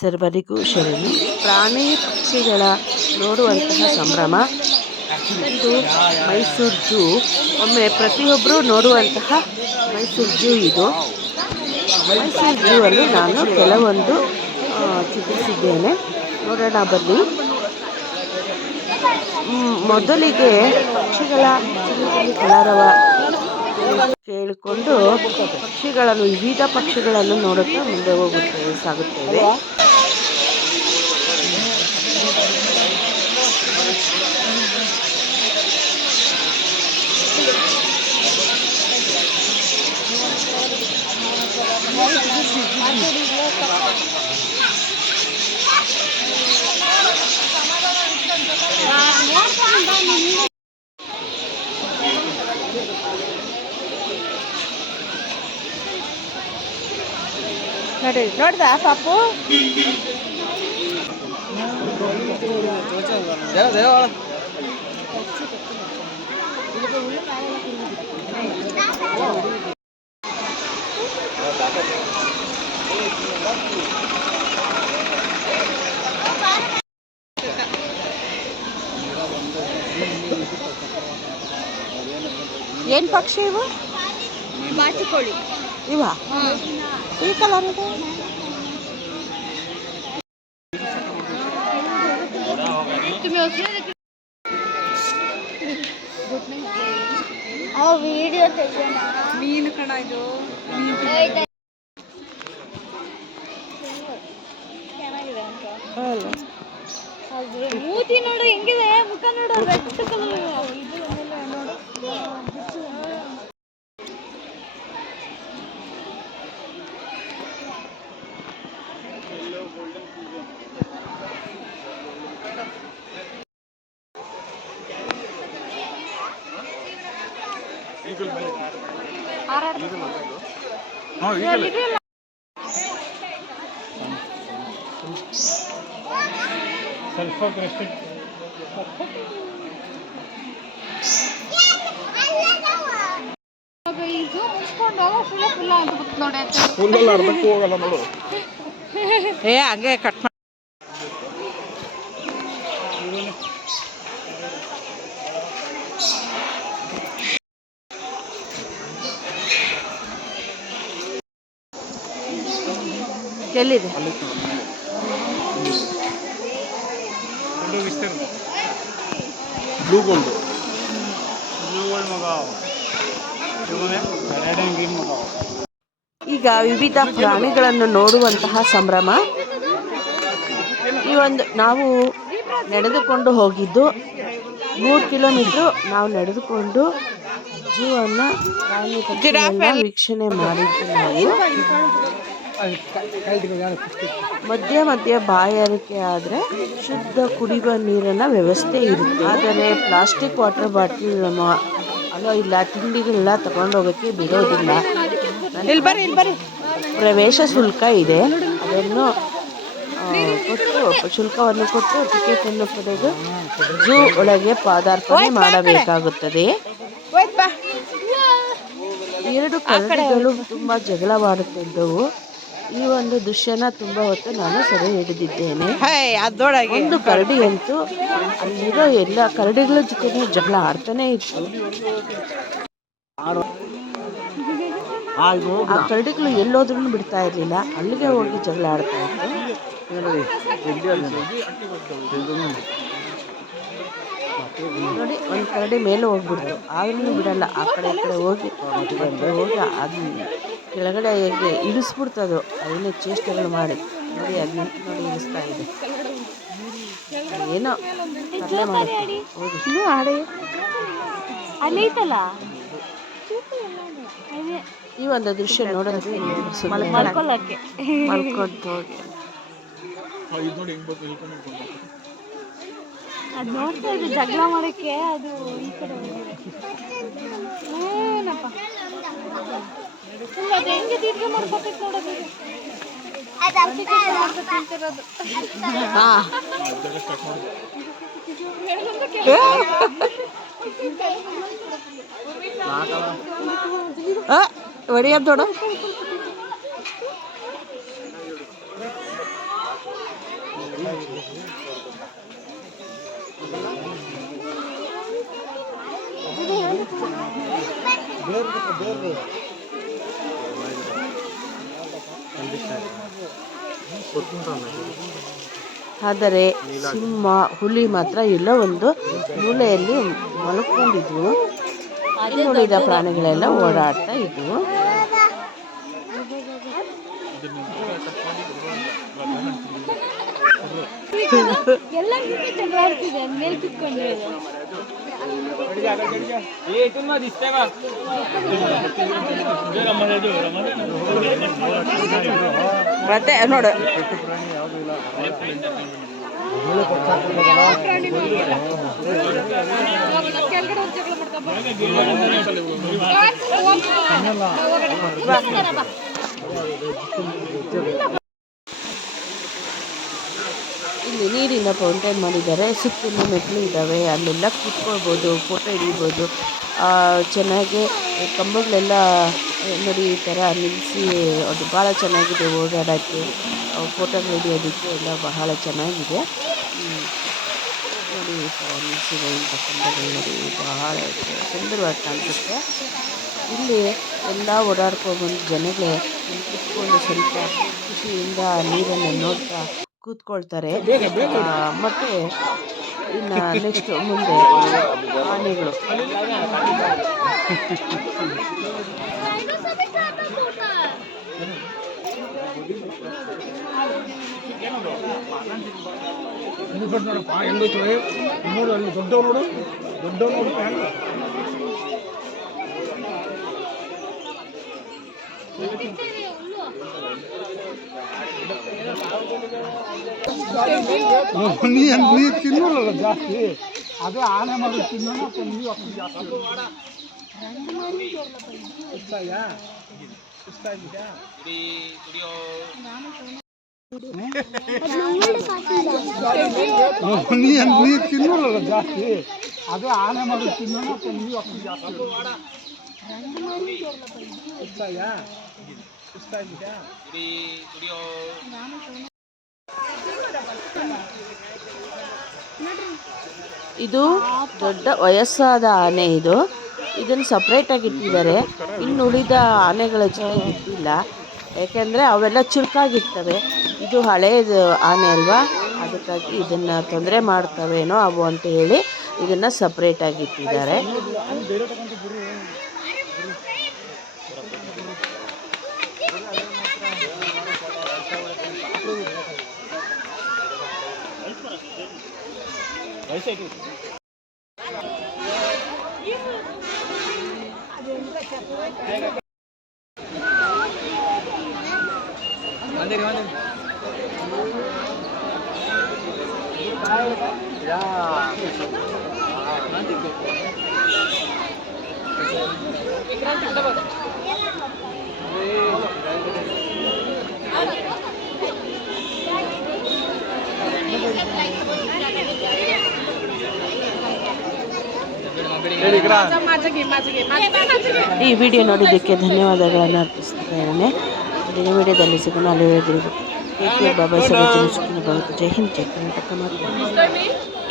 ಸರ್ವರಿಗೂ ಶರಣಿ. ಪ್ರಾಣಿ ಪಕ್ಷಿಗಳ ನೋಡುವಂತಹ ಸಂಭ್ರಮ. ಇದು ಮೈಸೂರು ಜೂ. ಒಮ್ಮೆ ಪ್ರತಿಯೊಬ್ಬರು ನೋಡುವಂತಹ ಮೈಸೂರು ಜೂ ಇದು. ಮೈಸೂರು ಜೂ ಅಲ್ಲಿ ನಾನು ಕೆಲವೊಂದು ಚಿತ್ರಿಸಿದ್ದೇನೆ. ನೋಡೋಣ, ಬನ್ನಿ. ಮೊದಲಿಗೆ ಪಕ್ಷಿಗಳ ಕಲರವ ಕೇಳಿಕೊಂಡು ಪಕ್ಷಿಗಳನ್ನು ವಿವಿಧ ಪಕ್ಷಿಗಳನ್ನು ನೋಡುತ್ತಾ ಮುಂದೆ ಹೋಗುತ್ತೇವೆ ಸಾಗುತ್ತೇವೆ. ನೋಡಿ ನೋಡ್ದ ಪಾಪು? ಏನು ಪಕ್ಷಿ ಇವು? ಬಾತುಕೋಳಿ ಇವ? ಈ ಕಲರ್ ಇದೆ ವಿಡಿಯೋ ತೆಗೋಣ ಮೀನು ಕಣ ಇದು ಚೆನ್ನಾಗಿದೆ ಮೂತಿ ನೋಡು, ಹೆಂಗಿದೆ, ಮುಖ ನೋಡು, ರೆಡ್ ಕಲರ್ ಇದು ನೋಡು ಇದು ಮುಚ್ಕೊಂಡಾಗ ಫುಲ್ ಫುಲ್ಲ ಅಂತ ಬಿಟ್ಟು ನೋಡಿ ಫುಲ್ಲಲ್ಲಿ ಅರ್ಧಕ್ಕೂ ಹೋಗಲ್ಲ ನೋಡು. ಏ ಹಂಗೆ ಕಟ್ ಎಲ್ಲಿದೆ? ಬ್ಲೂ ಗೋಲ್ಡ್ ಈಗ ವಿವಿಧ ಪ್ರಾಣಿಗಳನ್ನು ನೋಡುವಂತಹ ಸಂಭ್ರಮ. ಈ ಒಂದು ನಾವು ನಡೆದುಕೊಂಡು ಹೋಗಿದ್ದು ಮೂರು ಕಿಲೋಮೀಟರ್ ನಾವು ನಡೆದುಕೊಂಡು ಜೀವನ ವೀಕ್ಷಣೆ ಮಾಡಿದ್ದು. ನಾವು ಮಧ್ಯ ಮಧ್ಯ ಬಾಯಾರಿಕೆ ಆದರೆ ಶುದ್ಧ ಕುಡಿಯುವ ನೀರಿನ ವ್ಯವಸ್ಥೆ ಇರುತ್ತೆ. ಆದರೆ ಪ್ಲಾಸ್ಟಿಕ್ ವಾಟರ್ ಬಾಟಲ್ ಅಲೋ ಇಲ್ಲ ತಿಂಡಿಗಳೆಲ್ಲ ತಗೊಂಡು ಹೋಗೋಕ್ಕೆ ಬಿಡೋದಿಲ್ಲ ಪ್ರವೇಶ ಶುಲ್ಕ ಇದೆ. ಅದನ್ನು ಕೊಟ್ಟು ಶುಲ್ಕವನ್ನು ಕೊಟ್ಟು ಟಿಕೆಟನ್ನು ಪಡೆದು ಝೂ ಒಳಗೆ ಪಾದಾರ್ಪಣೆ ಮಾಡಬೇಕಾಗುತ್ತದೆ. ಎರಡು ಕರಡಿಗಳು ತುಂಬಾ ಜಗಳವಾಡುತ್ತಿದ್ದವು. ಈ ಒಂದು ದೃಶ್ಯನ ತುಂಬಾ ಹೊತ್ತು ನಾನು ಸೆರೆ ಹಿಡಿದಿದ್ದೇನೆ. ಒಂದು ಕರಡಿ ಅಂತು ಅಲ್ಲಿರೋ ಎಲ್ಲ ಕರಡಿಗಳ ಜೊತೆ ಜಗಳ ಆಡ್ತಾನೆ ಇತ್ತು ಆ ಕರಡಿಗಳು ಎಲ್ಲೋದ್ರೂ ಬಿಡ್ತಾ ಇರ್ಲಿಲ್ಲ. ಅಲ್ಲಿಗೆ ಹೋಗಿ ಜಗಳ ಆಡ್ತಾ ಇತ್ತು ನೋಡಿ ಒಂದು ಕರಡಿ ಮೇಲೆ ಹೋಗ್ಬಿಡ್ತು. ಆದ್ರೂ ಬಿಡಲ್ಲ. ಆ ಕಡೆ ಈ ಕಡೆ ಹೋಗಿ ಹೋಗಿ ಅದು ಕೆಳಗಡೆ ಹೇಗೆ ಇಳಿಸ್ಬಿಡ್ತದು ಅದನ್ನೇ ಚೇಷ್ಟೆಗಳು ಮಾಡಿ ನೋಡಿ ಅದನ್ನ ನೋಡಿ ಇಳಿಸ್ತಾ ಇದೆ. ಏನೋ ತರಲೆ ಮಾಡಿ ಹೌದು. ಇನ್ನೂ ಆಡಿ ಅಲ್ಲಿ ಈ ಒಂದು ದೃಶ್ಯ ನೋಡೋದಕ್ಕೆ ಸುಮ್ಮನೆ ಮಲ್ಕೊಳ್ಳಕ್ಕೆ ಮಲ್ಕೊಂಡು ಹೋಗಿ. ಅದು ನೋಡ್ತಾ ಇದ್ದು ಜಗಳ ಮಾಡಕ್ಕೆ ಅದು ಈ ಕಡೆ. ಏನಪ್ಪ? ಫುಲ್ ಅದು ಹೆಂಗೆ ದೀರ್ಘ ಆದರೆ ಸಿಂಹ ಹುಲಿ ಮಾತ್ರ ಎಲ್ಲೋ ಒಂದು ಮೂಲೆಯಲ್ಲಿ ಮಲಕೊಂಡಿದ್ವು ಉಳಿದ ಪ್ರಾಣಿಗಳೆಲ್ಲ ಓಡಾಡ್ತಾ ಇದ್ವು. ಎಲ್ಲ ಮತ್ತೆ ನೋಡು. ಇಲ್ಲಿ ನೀರಿನ ಫೌಂಟೈನ್ ಮಾಡಿದ್ದಾರೆ. ಸುತ್ತಲೂ ಮೆಟ್ಲು ಇದ್ದಾವೆ. ಅಲ್ಲೆಲ್ಲ ಕೂತ್ಕೊಳ್ಬೋದು ಫೋಟೋ ಹಿಡಿಬೋದು. ಚೆನ್ನಾಗಿ ಕಂಬಗಳೆಲ್ಲ ನೋಡಿ ಈ ಥರ ನಿಲ್ಲಿಸಿ ಅದು ಭಾಳ ಚೆನ್ನಾಗಿದೆ ಓಡಾಡೋಕ್ಕೆ. ಫೋಟೋ ಹಿಡಿಯೋದಕ್ಕೆ ಎಲ್ಲ ಬಹಳ ಚೆನ್ನಾಗಿದೆ. ನೋಡಿ ಈ ಥರ ನಿಲ್ಲಿಸಿರುವಂಥ ಕಂಬಗಳು ನೋಡಿ ಬಹಳ ಸುಂದರವಾಗಿ ಕಾಣಿಸುತ್ತೆ. ಇಲ್ಲಿ ಎಲ್ಲ ಓಡಾಡ್ಕೊಂಡ್ಬಂದು ಜನಗಳು ಕುತ್ಕೊಂಡು ಸ್ವಲ್ಪ ಖುಷಿಯಿಂದ ನೀರನ್ನು ನೋಡ್ತಾ ಕೂತ್ಕೊಳ್ತಾರೆ. ಮತ್ತೆ ಇನ್ನು ನೆಕ್ಸ್ಟ್ ಮುಂದೆ ಆನೆಗಳು ನೋಡಪ್ಪ ಹೆಂಗೈತೆ ನೋಡು ಅಲ್ಲಿ ದೊಡ್ಡವ್ರು ನೋಡು ದೊಡ್ಡವ್ರು ನೋಡು ಹೆಂಗ ನೀ ನೀ ತಿನ್ನೋಲ್ಲ ಜಾಸ್ತಿ ಅದೇ ಆನೆ ಮಾಡಿ ತಿನ್ನೋಣ ಅಥವಾ ನೀವು ಅಪ್ಪ ಜಾಸ್ತಿ ಇಷ್ಟ ಇದೆಯಾ ಇಷ್ಟ ಇದೆಯಾ ನೀ ನೀ ತಿನ್ನೋಲ್ಲ ಜಾಸ್ತಿ ಅದೇ ಆನೆ ಮಾಡಿ ತಿನ್ನೋಣ ಅಥವಾ ನೀವು ಅಪ್ಪ ಜಾಸ್ತಿ ಇಷ್ಟ ಇದೆಯಾ ಇದು ದೊಡ್ಡ ವಯಸ್ಸಾದ ಆನೆ ಇದು. ಇದನ್ನು ಸಪ್ರೇಟಾಗಿ ಇಟ್ಟಿದ್ದಾರೆ. ಇನ್ನು ಉಳಿದ ಆನೆಗಳ ಜೊತೆ ಇಟ್ಟಿಲ್ಲ. ಯಾಕೆಂದರೆ ಅವೆಲ್ಲ ಚುರುಕಾಗಿರ್ತವೆ. ಇದು ಹಳೇದು ಆನೆ ಅಲ್ವಾ? ಅದಕ್ಕಾಗಿ ಇದನ್ನು ತೊಂದರೆ ಮಾಡ್ತವೇನೋ ಅವು ಅಂತ ಹೇಳಿ ಇದನ್ನು ಸಪ್ರೇಟಾಗಿ ಇಟ್ಟಿದ್ದಾರೆ. 맛있어 이거. 안 내려 안 내려. 야. 안 내려. 이거 한 ಈ ವಿಡಿಯೋ ನೋಡಿದ್ದಕ್ಕೆ ಧನ್ಯವಾದಗಳನ್ನು ಅರ್ಪಿಸ್ತಿದ್ದೇನೆ ಮುಂದಿನ ವಿಡಿಯೋದಲ್ಲಿ ಸಿಗೋಣ. ಅಲ್ಲಿ ಹೇಳಿದ್ರು ಬಾಬಾ ಸಾಹೇಬ್ ಜೈ ಹಿಂದ್, ಜೈ ಕರ್ನಾಟಕ. ಮಾತು